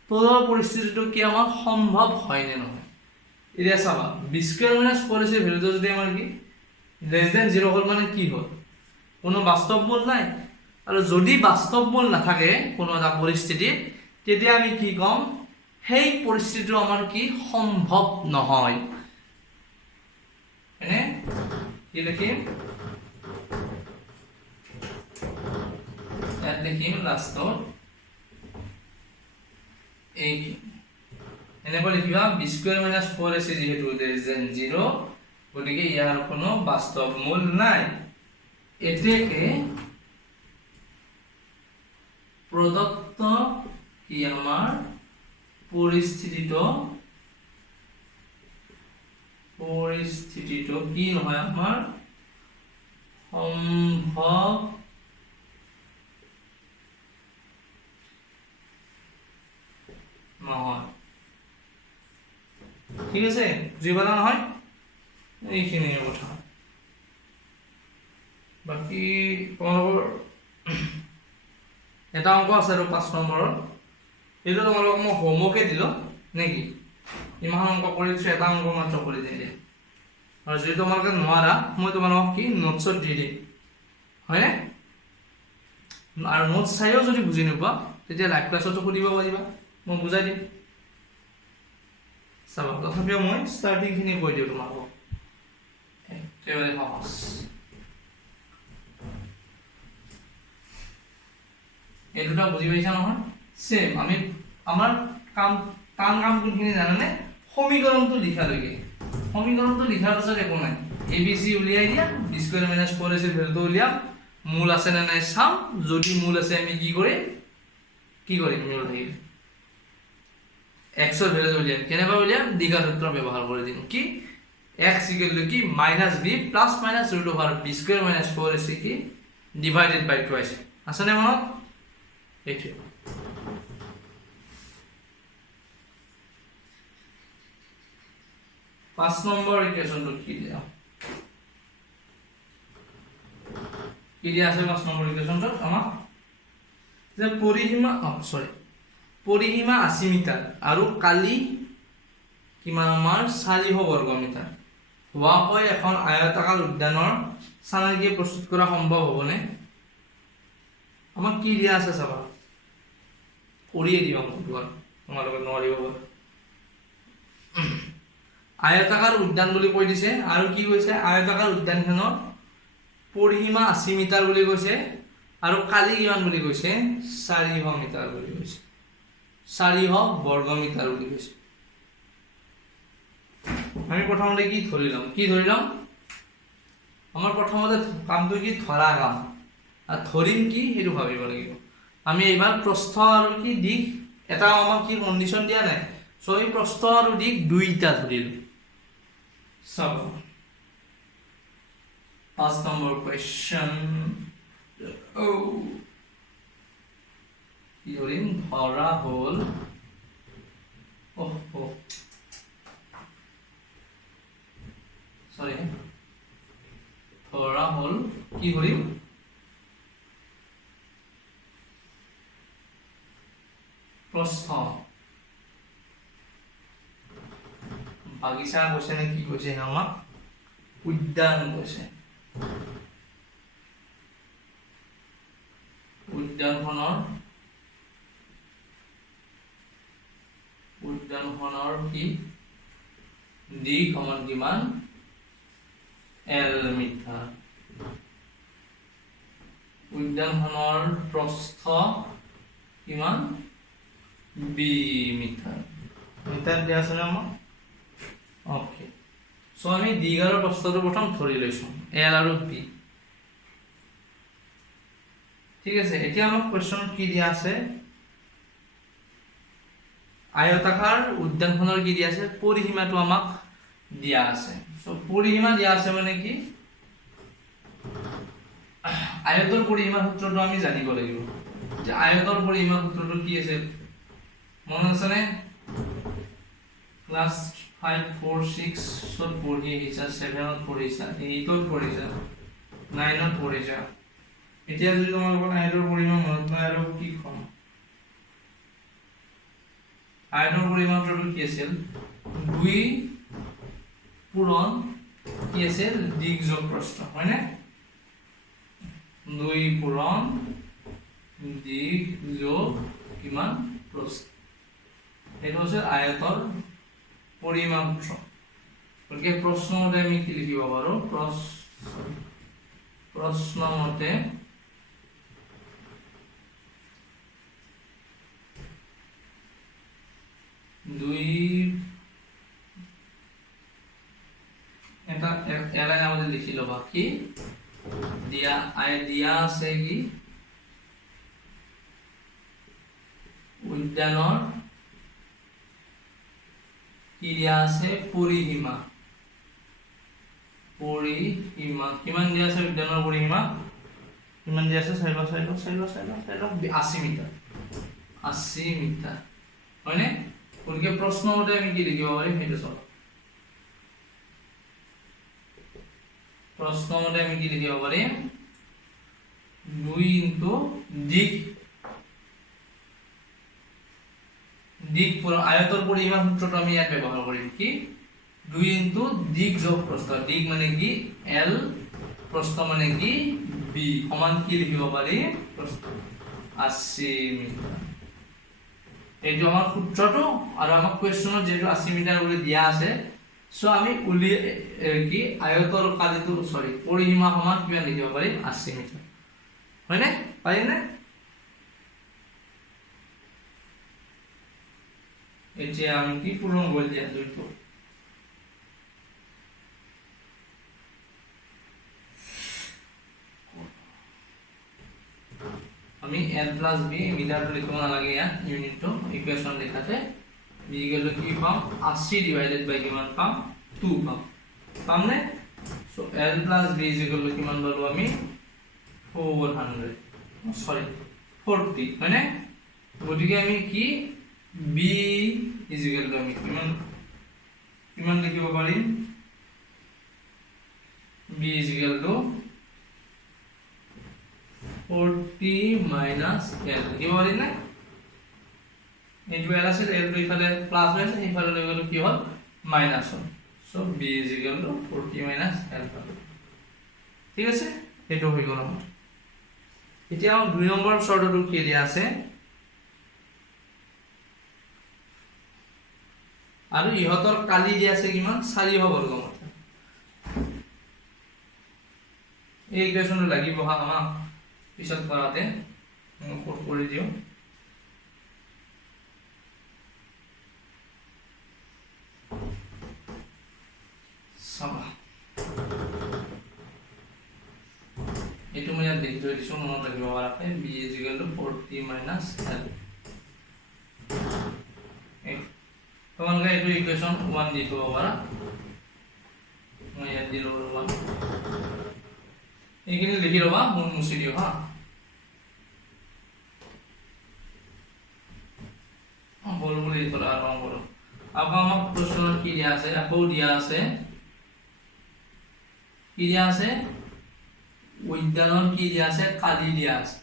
তলৰ পৰিস্থিতিটো কি আমাৰ সম্ভৱ হয় নে নহয় এতিয়া চাবা b স্কয়াৰ - 4ac ভ্যালুটো যদি আমাৰ কি less than 0 হল মানে কি হল কোনো বাস্তব মূল নাই আৰু যদি বাস্তব মূল নাথাকে কোনো এটা পৰিস্থিতি তেতিয়া আমি কি কম সেই পৰিস্থিতিটো আমাৰ কি সম্ভৱ নহয় এনে কি লিখিম ইয়াত লিখিম লাষ্টত এই এনেকৈ লিখিবা b স্কয়ার - 4ac যেহেতু less than 0 গতিকে ইয়াৰ কোনো বাস্তব মূল নাই এতেকে প্ৰদত্ত কি আমাৰ পৰিস্থিতিটো কি নহয় আমাৰ সম্ভৱ নহয় ঠিক আছে বুজি পালা নহয় এইখিনি কথা বাকি তোমালোকৰ এটা অংক আছে আৰু 5 নম্বৰৰ এইটো তোমালোকক মই হোমৱৰ্কে দিলো নেকি ইমান অংক কৰি দিছো এটা অংক মাত্ৰ কৰি দিলে আৰু যদি তোমালোকে নোৱাৰা মই তোমালোকক কি নোটছত দি দিম হয়নে আৰু নোটছ চাইও যদি বুজি নোপোৱা তেতিয়া লাইভ ক্লাছতো সুধিব পাৰিবা মই বুজাই দিম চাবা তথাপিও মই ষ্টাৰ্টিং খিনি কৈ দিওঁ তোমালোকক একেবাৰে সহজ এটুটা বুজি পাইছা নহয় সেম আমি আমাৰ কাম কোনখিনি জানানে সমীকৰণটো লিখালৈকে সমীকৰণটো লিখাৰ পাছত একো নাই abc উলিয়াই দিয়া b স্কয়ার - 4ac ভ্যালুটো উলিয়াম মূল আছে না নাই চাম যদি মূল আছে আমি কি কৰিম মূল থাকিলে x এৰ ভ্যালু উলিয়াম কেনেকৈ উলিয়াম দ্বিঘাত সূত্ৰ ব্যৱহাৰ কৰি দিম কি x = কি -b plus minus √b square - 4ac কি ডিভাইডেড বাই 2 আছে না মনত এইটো 5 নম্বৰ ইকুৱেশ্যনটো কি দিয়া আছে 5 নম্বৰ ইকুৱেশ্যনটো আমাক যে পৰিসীমা 80 মিটাৰ আৰু কালি কিমান আমাৰ 400 বৰ্গ মিটাৰ হোৱা হয় এখন আয়তাকাৰ উদ্যানৰ চানাকি প্ৰস্তুত কৰা সম্ভৱ হ'বনে আমাক কি দিয়া আছে চাবা কৰিয়ে দিবা তোমালোকে নোৱাৰিব আয়তাকাৰ উদ্যান বুলি কৈ দিছে আৰু কি কৈছে আয়তাকাৰ উদ্যানখনৰ পৰিসীমা 80 মিটাৰ বুলি কৈছে আৰু কালি কিমান বুলি কৈছে 400 মিটাৰ বুলি কৈছে 400 বৰ্গ মিটাৰ বুলি কৈছে আমি প্ৰথমতে কি ধৰিলাম আমাৰ প্ৰথমতে কামটো কি ধৰা কাম আৰ ধৰিম কি হেতু ভাবিব লাগিব আমি এবাৰ প্ৰস্থ আৰু কি দিক এটা আমাক কি কন্ডিশন দিয়া নাই সো এই প্ৰস্থ আৰু দিক দুইটা ধৰিল সব 5 নম্বৰ কোৱেশ্চন কি ধৰিম ধৰা হল সৰি ধৰা হল কি ধৰিম প্ৰস্থ বাগিচা কৈছে নে কি কৈছে আমাক উদ্যান কৈছে উদ্যানখনৰ কি d সমান কিমান l মিটাৰ উদ্যানখনৰ প্ৰস্থ কিমান b মিটাৰ দিয়া আছে না আমাক ওকে সো আমি দীঘাৰৰ প্ৰস্থটো প্ৰথম ধৰি লৈছো l আৰু b ঠিক আছে এতিয়া আমাক কোৱেশ্চনত কি দিয়া আছে আয়তাকাৰ উদ্যানখনৰ কি দিয়া আছে পৰিসীমাটো আমাক দিয়া আছে সো পৰিসীমা দিয়া আছে মানে কি আয়তৰ পৰিসীমা সূত্ৰটো আমি জানিব লাগিব যে আয়তৰ পৰিসীমা সূত্ৰটো কি আছে মনত আছে নে ক্লাস 5 4 6 সত পঢ়ি আহিছা 7 ত পঢ়িছা 8 ত পঢ়িছা 9 ত পঢ়িছা এতিয়া যদি তোমালোকৰ আয়তৰ পৰিসীমা মনত নাই আৰু কি কম আয়তৰ পৰিসীমাটো কি আছিল 2 পূৰণ কি আছিল দিক যোগ প্ৰস্থ হয়নে 2 পূৰণ দিক যোগ কিমান প্ৰস্থ এটা হচ্ছে আয়তৰ পৰিমাপ সূত্ৰ ওকে প্ৰশ্ন মতে আমি কি লিখিব পাৰো প্ৰশ্ন মতে দুই এটা এৰ আগে আমাদেৰ লিখি লবা কি দিয়া আছে কি উদ্যানৰ কি দিয়া আছে পৰিসীমা কিমান দিয়া আছে উদ্যানৰ পৰিসীমা কিমান দিয়া আছে চাইলো 80 মিটাৰ হয়নে কোনকে প্ৰশ্ন মতে আমি কি লিখিব পাৰিম সেইটো চাও প্ৰশ্ন মতে আমি কি লিখিব পাৰিম 2 ইনটু দিক পুরো আয়তর পরিমাপ সূত্রটা আমি ইয়াত ব্যবহার করিম কি 2 ইনটু দিক যোগ প্রস্থ দিক মানে কি l প্রস্থ মানে কি b সমান কি লিখিব পারি প্রস্থ 80 মিটার এইটো আমার সূত্রটো আর আমার কোয়েশ্চনত যেটো 80 মিটার বলে দিয়া আছে সো আমি উলি কি আয়তর কালিটো সরি পরিসীমা সমান কিমান লিখিব পারি 80 মিটার হয়নে পাৰি না এতিয়া আমি কি পূৰণ কৰি দিয়া দুইটো আমি l + b মিটাৰটো লিখিব নালাগে ইয়া ইউনিটটো ইকুৱেচন লিখাতে b গেলে কি পাম 80 ডিভাইডেড বাই কিমান পাম 2 পাম নে সো l + b কিমান পালো আমি 400 সরি 40 মানে গতিকে আমি কি b আমি কিমান লিখিব পাৰিম b 40 minus l লিখিব পাৰিম না এইটো l আছে l টো ইফালে প্লাস হৈ আছে ইফালে লৈ গলো কি হ'ল মাইনাস হ'ল সো b 40 minus l ঠিক আছে এইটো হৈ গল আমাৰ এতিয়া 2 নম্বৰ শৰ্টটো কি দিয়া আছে আৰু ইহতৰ কালি দিয়া আছে কিমান 400 বৰ্গ মিটাৰ এই ইকুৱেচনটো লাগিব হা আমাক পিছত কৰাতে কোড কৰি দিও সাবা এটো মই ইয়াত লিখি দিছো মনত ৰাখিব পাৰাতে b 40 minus l তোমালোকে এইটো ইকুৱেচন 1 দি থব পাৰা মই ইয়াত দিলো 1 এইখিনি লিখি লবা মই মুছি দিও হা বল বুলি তোলা ৰং কৰো আকৌ আমাক প্ৰশ্নৰ কি দিয়া আছে আকৌ দিয়া আছে কি দিয়া আছে উদ্যানৰ কি দিয়া আছে কালি দিয়া আছে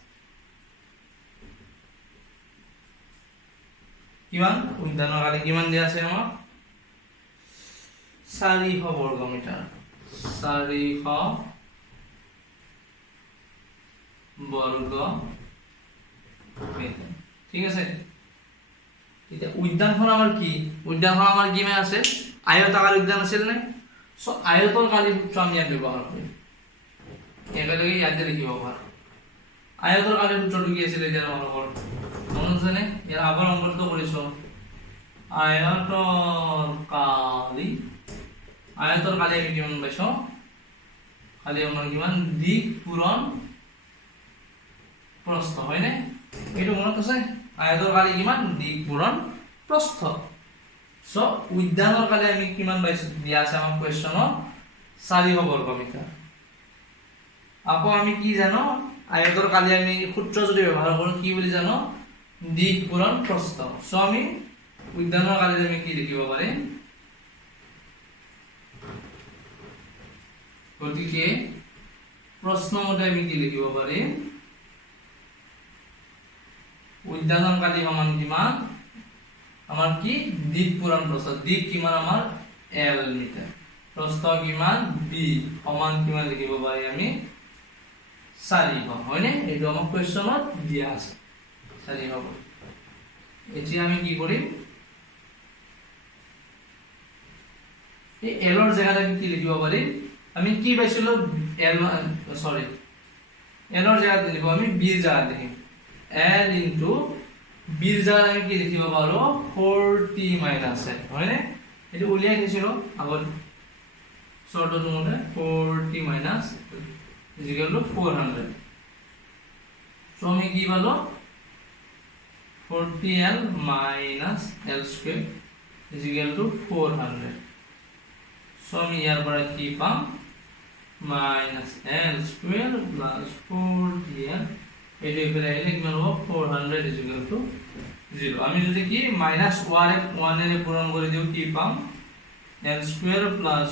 কিমান উদ্যানৰ কালি কিমান দিয়া আছে আমাক 400 বর্গ মিটার 400 বর্গ মিটার ঠিক আছে এটা উদ্যানখন আমার কি মানে আছে আয়তাকার উদ্যান আছে না সো আয়তন কালী সূত্র আমি ইয়াত ব্যবহার করি একেলগে ইয়াত লিখিব পাৰো আয়তন কালী সূত্ৰটো কি আছিল এতিয়া মনত আছে নে ইয়াৰ আবাৰ অংকটো কৰিছো আয়তন কালী আমি কিমান পাইছো কালী আমাৰ কিমান দিক পূৰণ প্ৰস্থ হয় না এটো মনত আছে আয়তন কালী কিমান দিক পূৰণ প্ৰস্থ সো উদ্যানৰ কালী আমি কিমান পাইছো দিয়া আছে আমাৰ কোৱেশ্চনত 400 বর্গ মিটার আকৌ আমি কি জানো আয়তন কালী আমি সূত্র যদি ব্যবহার কৰো কি বুলি জানো দিক পূৰণ প্ৰস্থ সো আমি উদ্যানৰ কালী আমি কি লিখিব পাৰিম গতিকে প্ৰশ্ন মতে আমি কি লিখিব পাৰিম উদ্যানৰ কালী সমান কিমান আমার কি দিক পূরণ প্রস্থ দিক কিমান আমার l মিটার প্রস্থ কিমান b সমান কিমান লিখিব পারি আমি 400 হয়নে এইটো আমার কোৱেশ্চনত দিয়া আছে 400 এতিয়া আমি কি কৰিম এই l ৰ জায়গাত আমি কি লিখিব পাৰি আমি কি পাইছিলো l সৰি l ৰ জায়গাত লিখিব আমি b ৰ জায়গাত লিখিম l into b ৰ জায়গাত আমি কি লিখিব পাৰো 4t minus l হয়নে এটো উলিয়াই দিছিলো আগত শর্টটো মতে 4t minus is equal to 400 so আমি কি পালো 40l minus l square is equal to 400 so আমি ইয়াৰ পৰা কি পাম minus l square plus 4tl এটো এফালে আহিলে কিমান হ'ব 400 is equal to 0 আমি যদি কি minus 1 এর পূরণ করে দিও কি পাম l square plus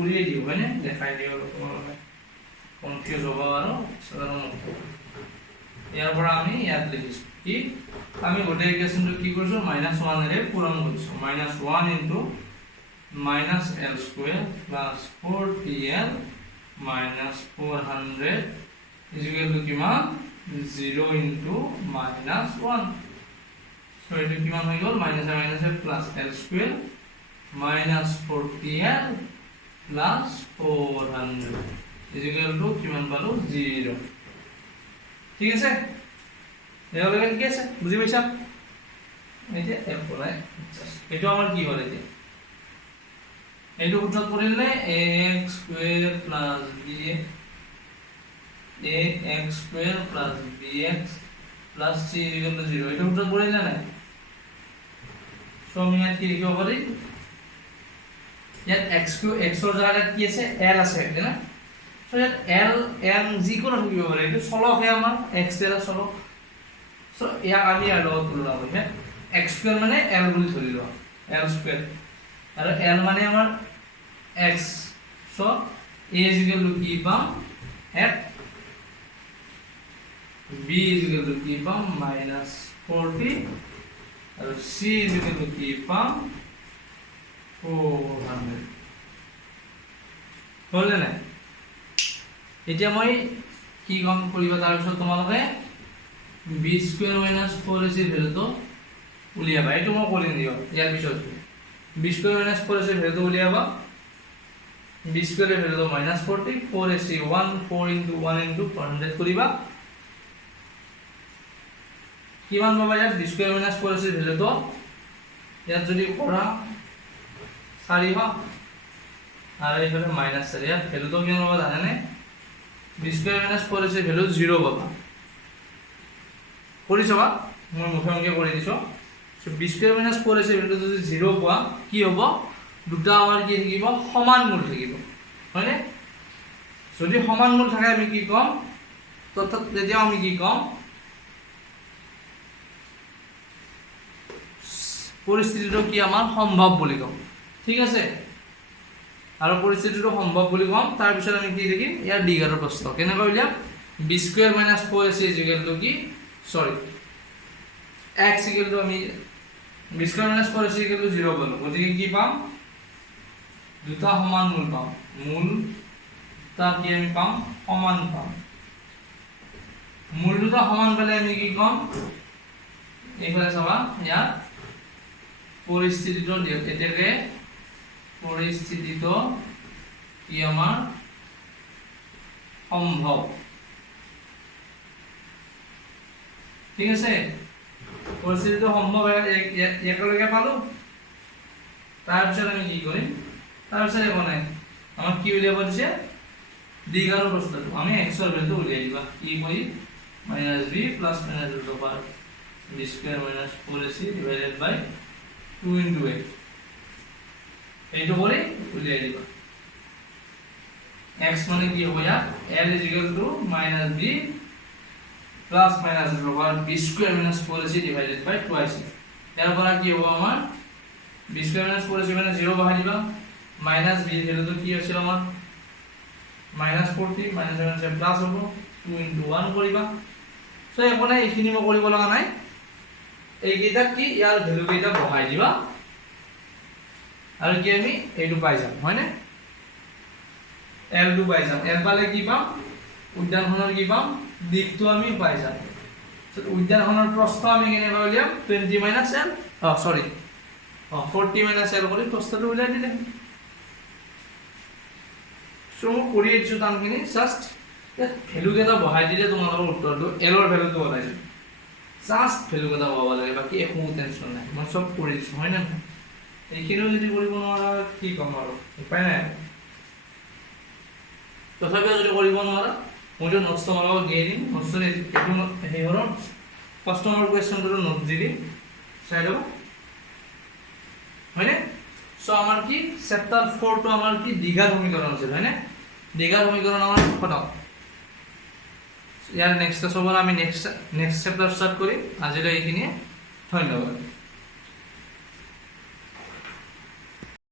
উলিয়ে দিও মানে দেখাই দিও তোমাকে কনফিউজ হ'ব আৰু সাধাৰণ ইয়াৰ পৰা আমি ইয়াত লিখিছো কি আমি গোটেই ইকুয়েশনটো কি কৰিছো -1 এৰে পূৰণ কৰিছো -1 into minus l square plus 4tl minus 400 is equal to কিমান 0 into -1 so এটো কিমান হৈ গল minus plus l square minus 4tl plus 400 is equal to কিমান পালো 0 ঠিক আছে এর লেভেল কি আছে বুঝি পাইছা এই যে f বলাই এটো আমার কি হল এই যে এইটো সূত্র কৰিলে ax square plus ax square plus bx plus c is equal to 0 এটা সূত্র কৰিলে নাই সো আমি ইয়াত কি লিখিব পাৰি ইয়াত x ৰ জায়গাত কি আছে l আছে না সো ইয়াত l m যি কোনো থাকিব পাৰে এটা চলক হে আমাৰ x এৰ চলক সো ইয়াক আমি আৰ লগত তুলনা কৰিম x স্কয়াৰ মানে l বুলি ধৰি লও l স্কয়াৰ আৰু l মানে আমাৰ x so a is equal to কি পাম f b is equal to কি পাম -40 আৰু c is equal to কি পাম 400 হল না এতিয়া মই কি কাম কৰিবা তাৰ পিছত তোমালোকে b স্কয়াৰ - 4ac ভ্যালুটো উলিয়াবা এটো মই কৰি দিও ইয়াৰ পিছত b square - 4ac ভ্যালুটো উলিয়াবা b square এৰ ভ্যালু -40 4ac 4 into 1 into 400 কৰিবা কিমান পাবা ইয়াত b স্কয়াৰ - 4ac ভ্যালুটো ইয়াত যদি কৰা 4 আর এখানে -4 ইয়াত ভ্যালুটো কিমান পাবা জানেনে b স্কয়ার - 4ac ভ্যালু 0 পাবা কৰিছো বা মই মুখে কৰি দিছো so b square - 4ac value যদি 0 পোৱা কি হ'ব দুটা আমাৰ কি থাকিব সমান মূল থাকিব হয়নে যদি সমান মূল থাকে আমি কি কম তথা তেতিয়া আমি কি কম পরিস্থিতিটো কি আমার সম্ভব বলি কম ঠিক আছে আর পরিস্থিতিটো সম্ভব বলি কম তার পিছত আমি কি লিখিম ইয়াৰ দ্বিঘাতৰ প্ৰস্থ কেনেকৈ উলিয়াম b square - 4ac is equal to কি সরি x equal to আমি b square - 4ac equal to 0 বলো গতিকে কি পাম দুটা সমান মূল পাম মূল তা কি আমি পাম সমান পাম মূল দুটা সমান পালে আমি কি কম এইফালে চাবা ইয়াত পৰিস্থিতিটো দিয়ক এতিয়াকে পৰিস্থিতিটো কি আমাৰ সম্ভৱ ঠিক আছে পৰিস্থিতিটো সম্ভৱ একেলগে পালো তাৰপিছত আমি কি কৰিম তাৰপিছত একো নাই আমাক কি উলিয়াব দিছে দীঘল প্ৰস্থটো আমি x ৰ ভ্যালুটো উলিয়াই দিবা কি কৰি -b plus minus root over b square minus 4ac divided by 2 into a এইটো কৰি উলিয়াই দিবা x মানে কি হ'ব ইয়াত l -b plus minus root over b square minus 4ac divided by 2ac ইয়াৰ পৰা কি হ'ব আমাৰ b স্কয়াৰ মাইনাস 4ac মানে 0 বহাই দিবা মাইনাস b ভ্যালুটো কি আছিল আমাৰ -40 মাইনাস মাইনাস প্লাস হ'ব 2 ইনটু 1 কৰিবা সো এখন এইখিনি মই কৰিব লগা নাই এই কেইটা কি ইয়াৰ ভ্যালু কেইটা বহাই দিবা আৰু কি আমি এইটো পাই যাম হয়নে l2 পাই যাম l পালে কি পাম উদ্যানখনৰ কি পাম দিকটো আমি পাই যাম সো উদ্যানখনৰ প্ৰস্থ আমি কেনে পাইলাম 20 মাইনাস l 40 মাইনাস l কৰি প্ৰস্থটো উলাই দিলে সো কৰি এছো তানখিনি জাস্ট ভ্যালু কেটা বহাই দিলে তোমালোকৰ উত্তৰটো l ৰ ভ্যালুটো ওলাই যাব জাস্ট ভ্যালু কেটা বহাব লাগে বাকি একো টেনচন নাই মই সব কৰি দিছো হয় না এইখিনিও যদি কৰিব নোৱাৰা কি কম আৰু উপায় নাই তথাপিও যদি কৰিব নোৱাৰা মই যে নোটছ তোমালোকক দিয়ে দিম নোটছ এইটো হেই হৰ কাস্টমাৰ কোৱেশ্চনটো নোট দি দিম চাই লবা হয়নে সো আমাৰ কি চেপ্টাৰ 4 টো আমাৰ কি দীঘল সমীকৰণ আছে হয়নে দীঘল সমীকৰণ আমাৰ খতম ইয়াৰ নেক্সট সবৰ আমি নেক্সট চেপ্টাৰ স্টাৰ্ট কৰি আজিলৈ এইখিনি ধন্যবাদ